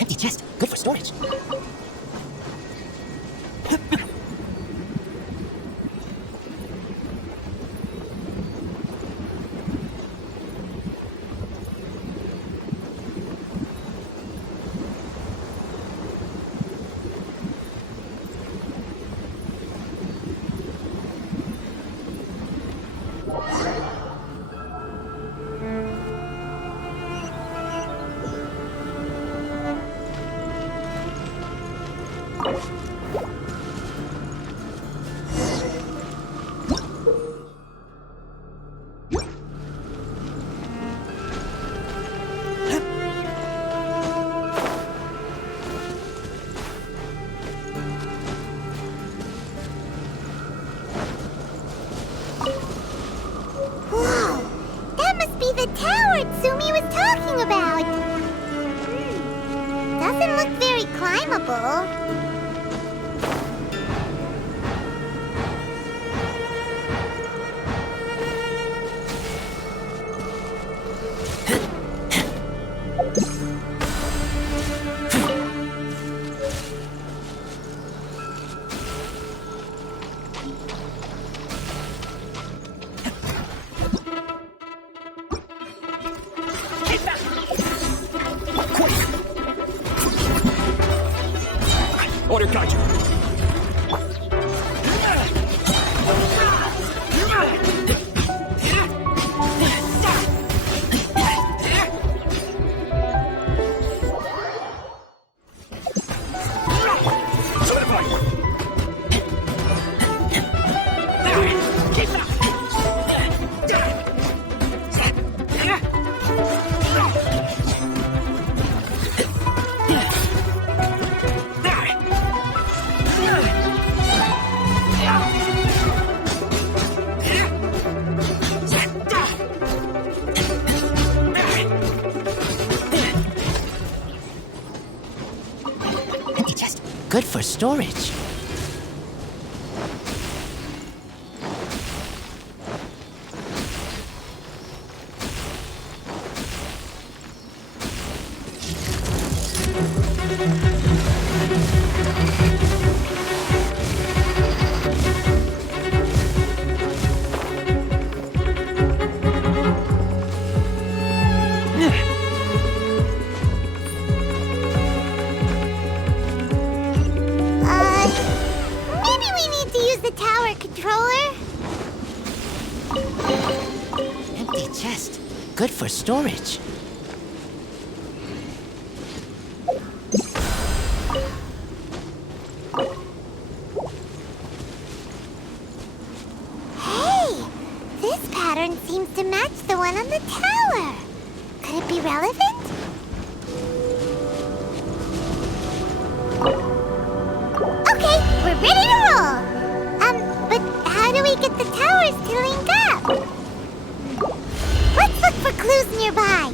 Empty chest. Good for storage. The tower Tsumi was talking about! Doesn't look very climbable. Order guide you. Good for storage. Empty chest. Good for storage. Hey! This pattern seems to match the one on the tower. Could it be relevant? Okay, we're ready to roll! But how do we get the towers to link up? Let's look for clues nearby.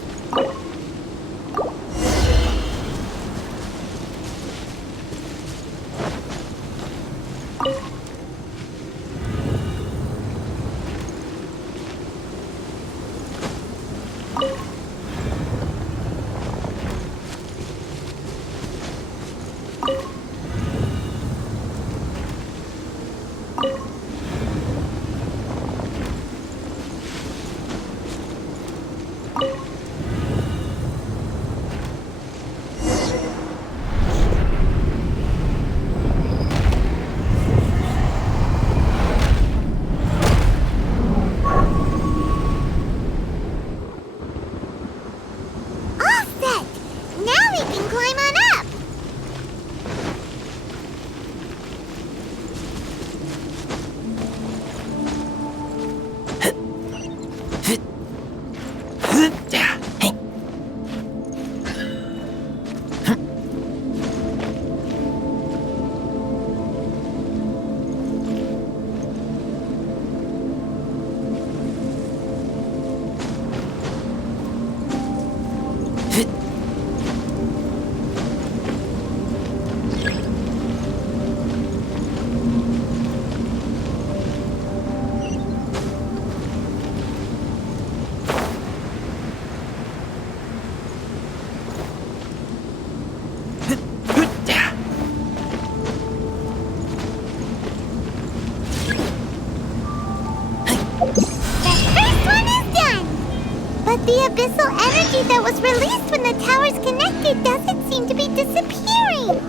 The abyssal energy that was released when the towers connected doesn't seem to be disappearing.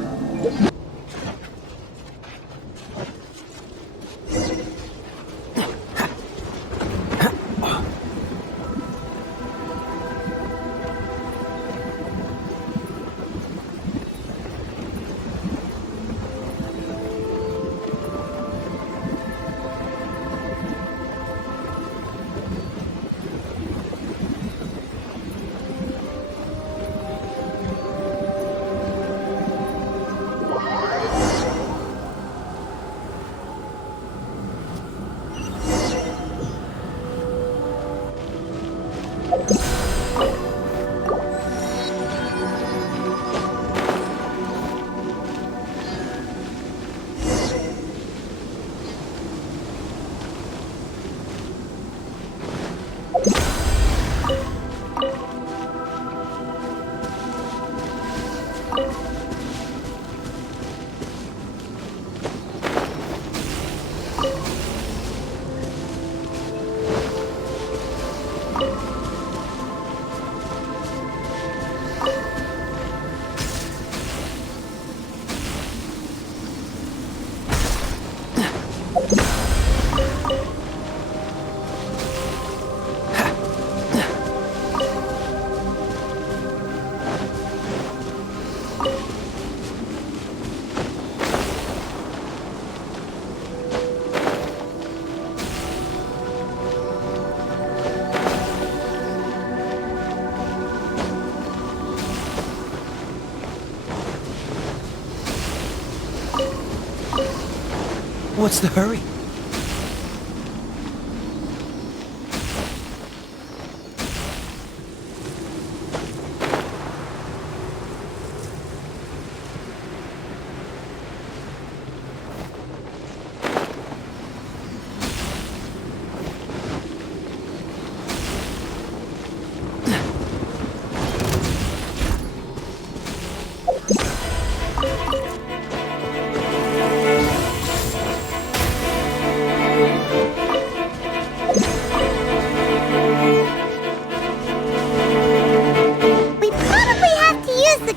What's the hurry?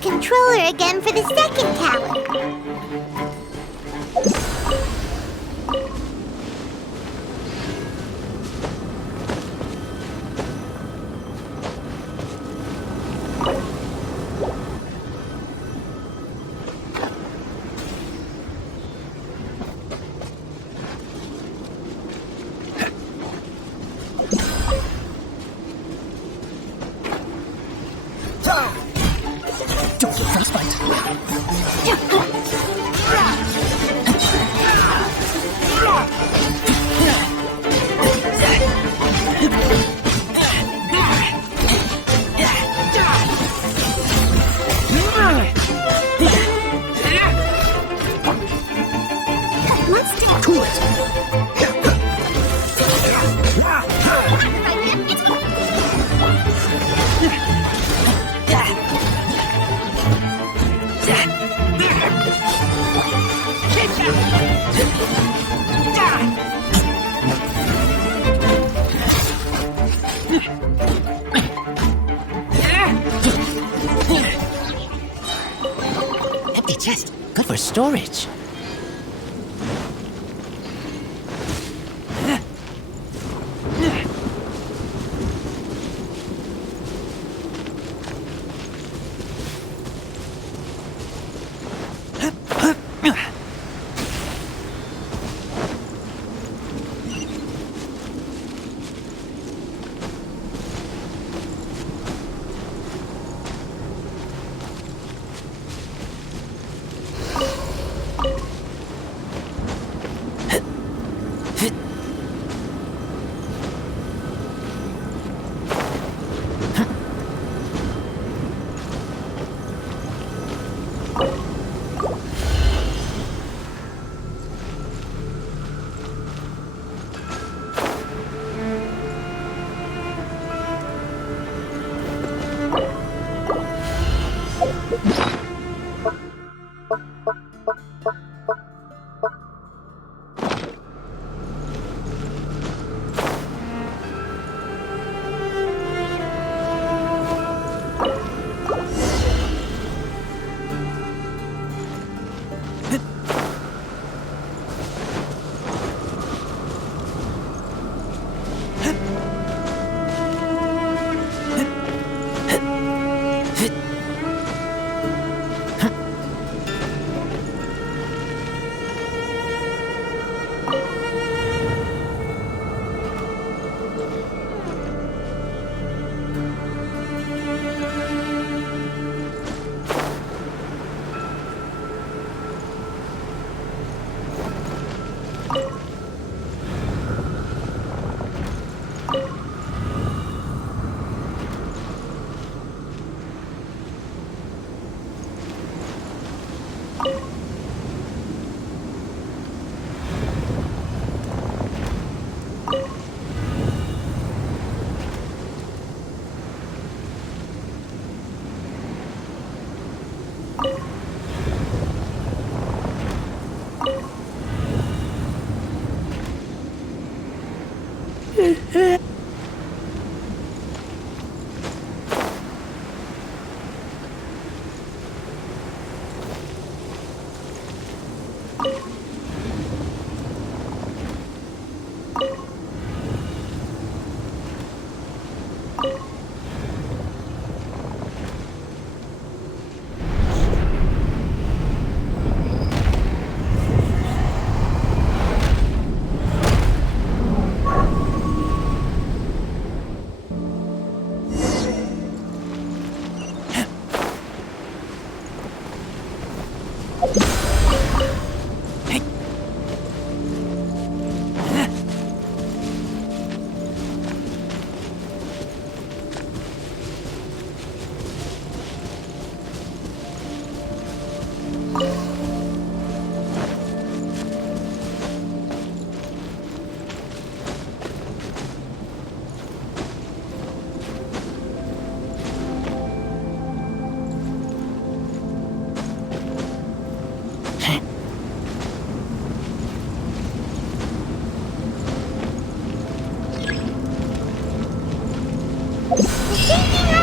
Controller again for the second tower. Don't get frostbite. Let's stick to it. Empty chest. Good for storage.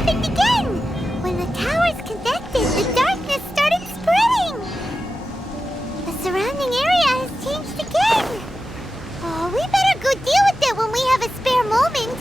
happened again! When the towers connected, the darkness started spreading! The surrounding area has changed again! Oh, we better go deal with it when we have a spare moment!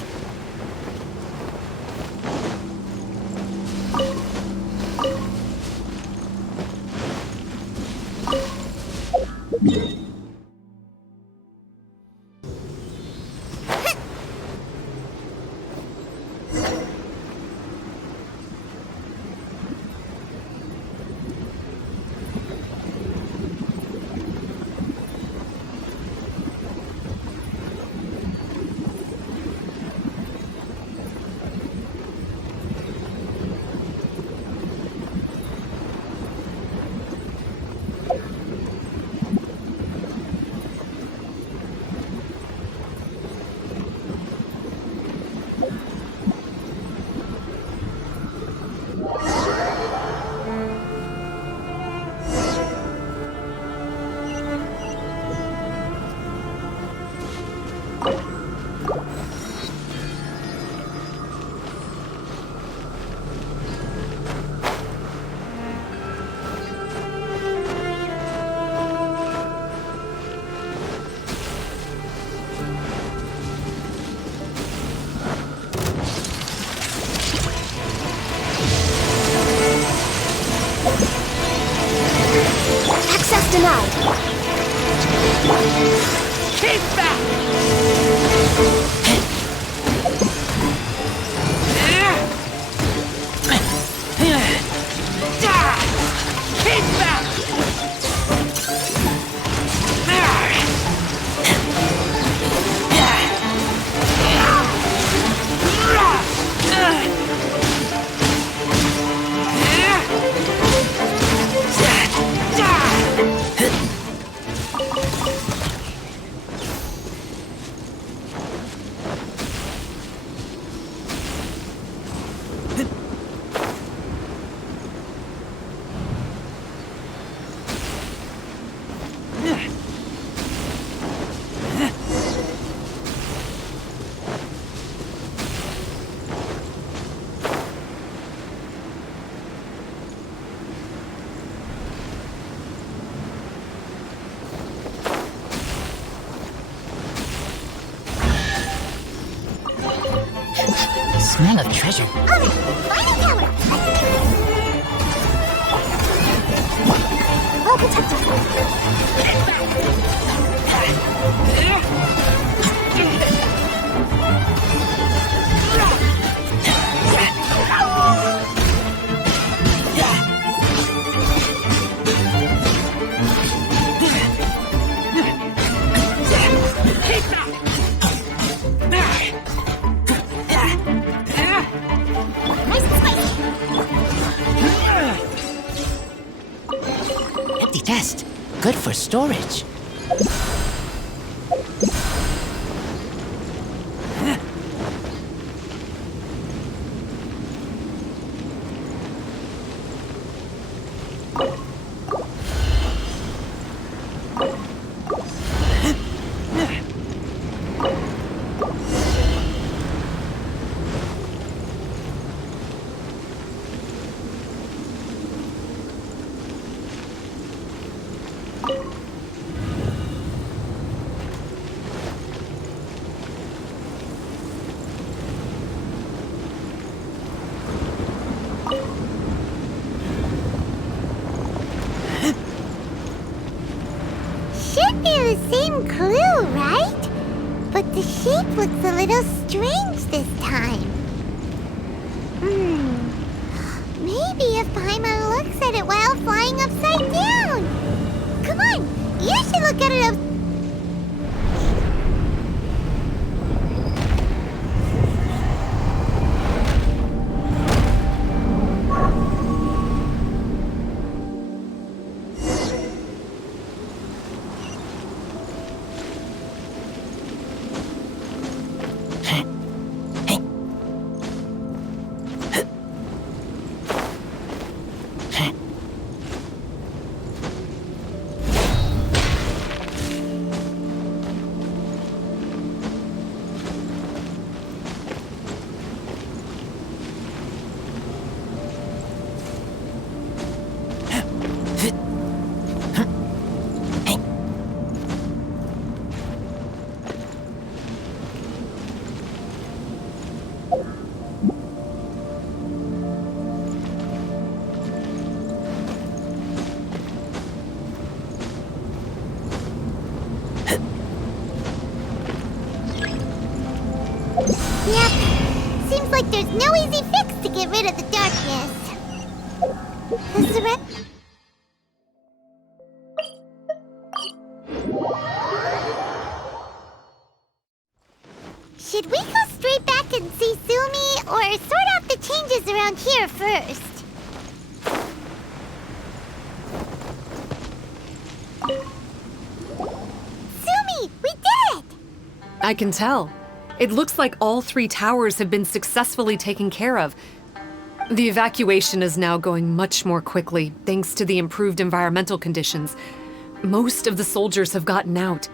Access denied. Keep back! Keep back! Smell of treasure. Alright, find the tower! I'll protect us. Nice and spicy! Empty chest. Good for storage. Should be the same clue, right? But the shape looks a little strange this time. Maybe if Paimon looks at it while flying upside down. Come on, you should look at it no easy fix to get rid of the darkness. Should we go straight back and see Sumi, or sort out the changes around here first? Sumi, we did it! I can tell. It looks like all 3 towers have been successfully taken care of. The evacuation is now going much more quickly, thanks to the improved environmental conditions. Most of the soldiers have gotten out,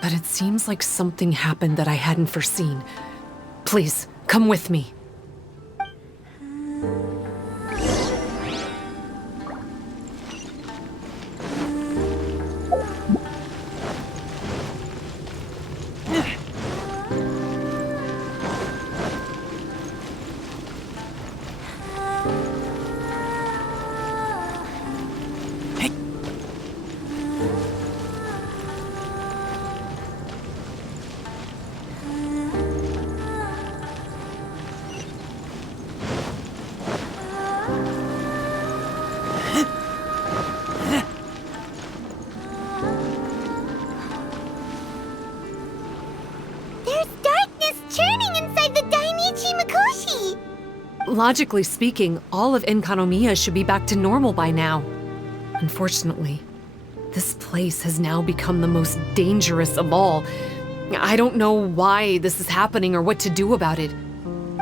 but it seems like something happened that I hadn't foreseen. Please, come with me. Logically speaking, all of Enkanomiya should be back to normal by now. Unfortunately, this place has now become the most dangerous of all. I don't know why this is happening or what to do about it.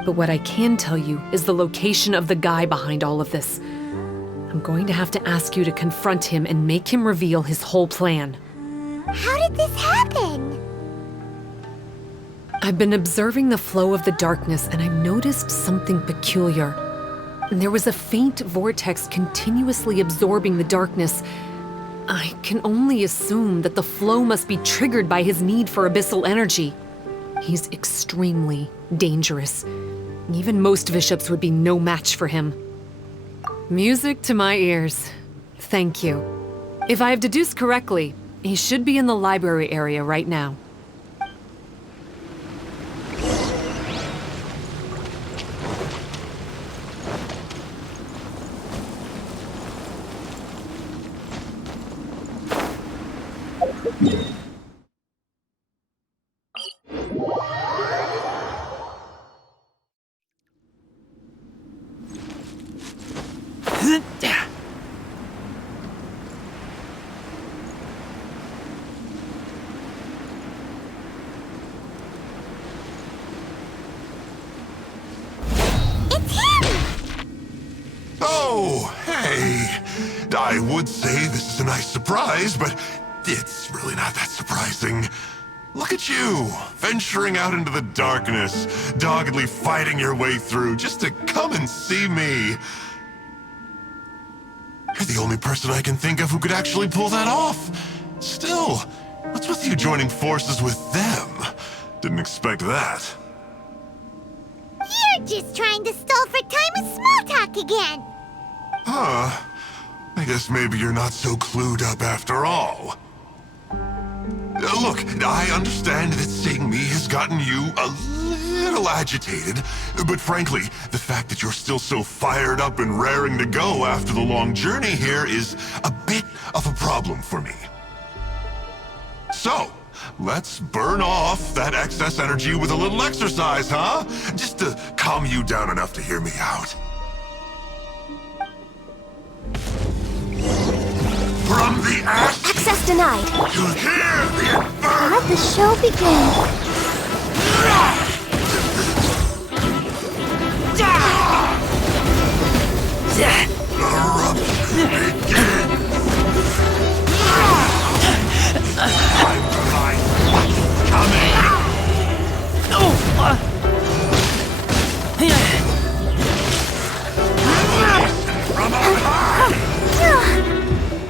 But what I can tell you is the location of the guy behind all of this. I'm going to have to ask you to confront him and make him reveal his whole plan. How did this happen? I've been observing the flow of the darkness, and I've noticed something peculiar. There was a faint vortex continuously absorbing the darkness. I can only assume that the flow must be triggered by his need for abyssal energy. He's extremely dangerous. Even most bishops would be no match for him. Music to my ears. Thank you. If I have deduced correctly, he should be in the library area right now. Oh, hey. I would say this is a nice surprise, but it's really not that surprising. Look at you, venturing out into the darkness, doggedly fighting your way through just to come and see me. You're the only person I can think of who could actually pull that off. Still, what's with you joining forces with them? Didn't expect that. You're just trying to stall for time with small talk again. Huh. I guess maybe you're not so clued up after all. Look, I understand that seeing me has gotten you a little agitated, but frankly, the fact that you're still so fired up and raring to go after the long journey here is a bit of a problem for me. So, let's burn off that excess energy with a little exercise, huh? Just to calm you down enough to hear me out. From the ash Access denied. to hear the inferno. Let the show begin. The eruption begins. I'm behind what's coming. Listen from on high.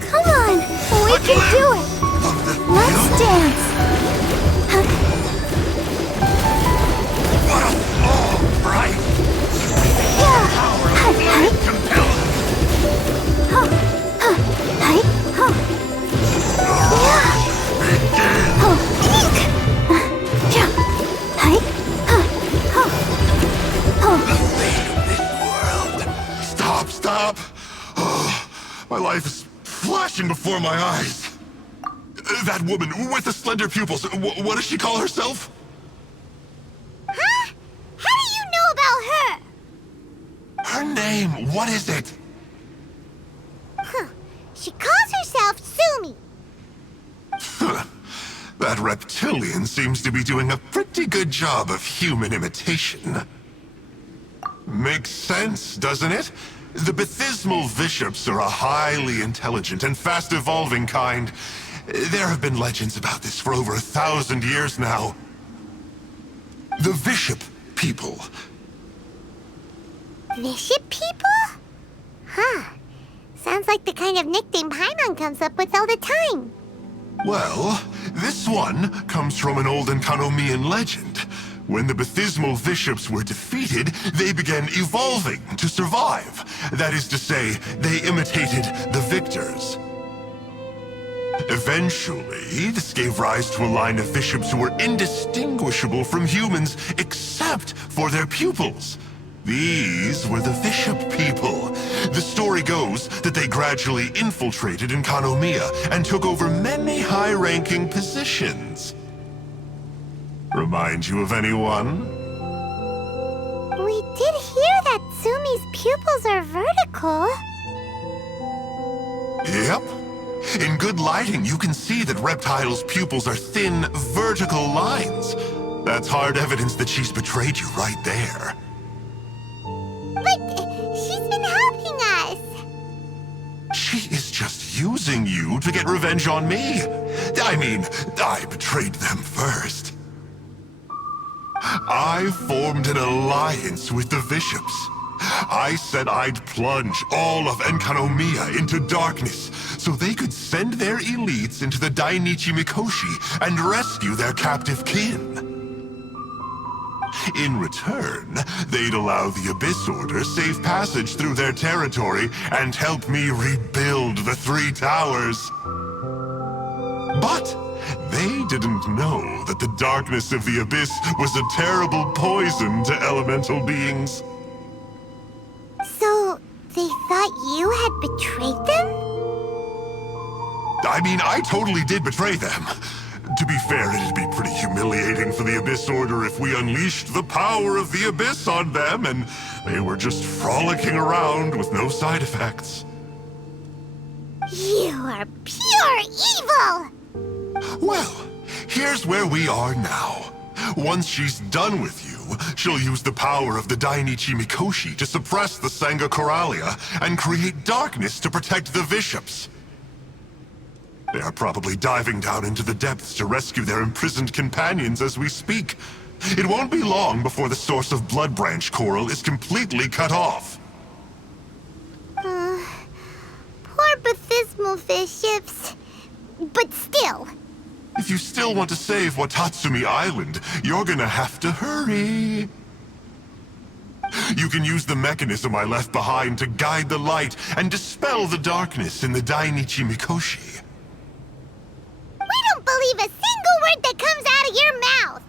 Come on, we can do it. Of the Let's dance. stop. Oh, my life is flashing before my eyes. That woman with the slender pupils, what does she call herself? Huh? How do you know about her? Her name, what is it? Huh. She calls herself Sumi. That reptilian seems to be doing a pretty good job of human imitation. Makes sense, doesn't it? The Baptismal Bishops are a highly intelligent and fast-evolving kind. There have been legends about this for over 1,000 years now. The Bishop people. Bishop people? Huh. Sounds like the kind of nickname Paimon comes up with all the time. Well, this one comes from an old Enkanomian legend. When the Baptismal Bishops were defeated, they began evolving to survive. That is to say, they imitated the victors. Eventually, this gave rise to a line of bishops who were indistinguishable from humans except for their pupils. These were the Bishop people. The story goes that they gradually infiltrated Enkanomiya and took over many high-ranking positions. Remind you of anyone? We did hear that Sumi's pupils are vertical. Yep. In good lighting, you can see that Reptile's pupils are thin, vertical lines. That's hard evidence that she's betrayed you right there. But she's been helping us. She is just using you to get revenge on me. I mean, I betrayed them first. I formed an alliance with the bishops. I said I'd plunge all of Enkanomiya into darkness so they could send their elites into the Dainichi Mikoshi and rescue their captive kin. In return, they'd allow the Abyss Order safe passage through their territory and help me rebuild the Three Towers. But they didn't know that the darkness of the Abyss was a terrible poison to elemental beings. So, they thought you had betrayed them? I mean, I totally did betray them. To be fair, it'd be pretty humiliating for the Abyss Order if we unleashed the power of the Abyss on them and they were just frolicking around with no side effects. You are pure evil! Well, here's where we are now. Once she's done with you, she'll use the power of the Dainichi Mikoshi to suppress the Sangha Coralia and create darkness to protect the bishops. They are probably diving down into the depths to rescue their imprisoned companions as we speak. It won't be long before the source of Blood Branch Coral is completely cut off. Poor Baptismal Bishops. But still. If you still want to save Watatsumi Island, you're gonna have to hurry. You can use the mechanism I left behind to guide the light and dispel the darkness in the Dainichi Mikoshi. We don't believe a single word that comes out of your mouth!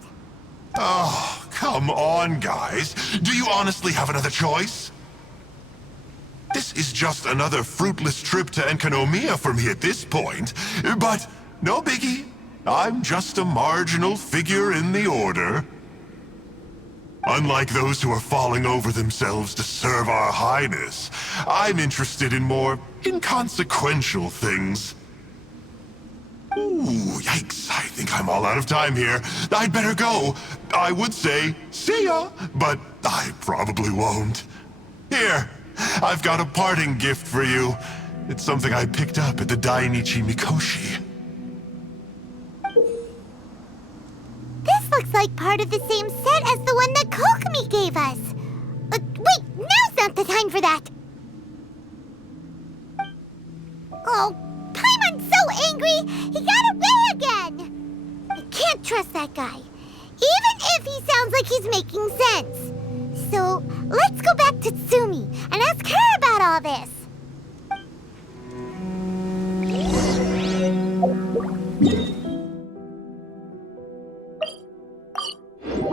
Oh, come on, guys. Do you honestly have another choice? This is just another fruitless trip to Enkanomiya for me at this point. But no biggie. I'm just a marginal figure in the Order. Unlike those who are falling over themselves to serve our Highness, I'm interested in more inconsequential things. Ooh, yikes. I think I'm all out of time here. I'd better go. I would say, see ya, but I probably won't. Here, I've got a parting gift for you. It's something I picked up at the Dainichi Mikoshi. This looks like part of the same set as the one that Kokomi gave us. Wait, now's not the time for that. Oh, Paimon's so angry, he got away again. I can't trust that guy, even if he sounds like he's making sense. So, let's go back to Tsumi and ask her about all this.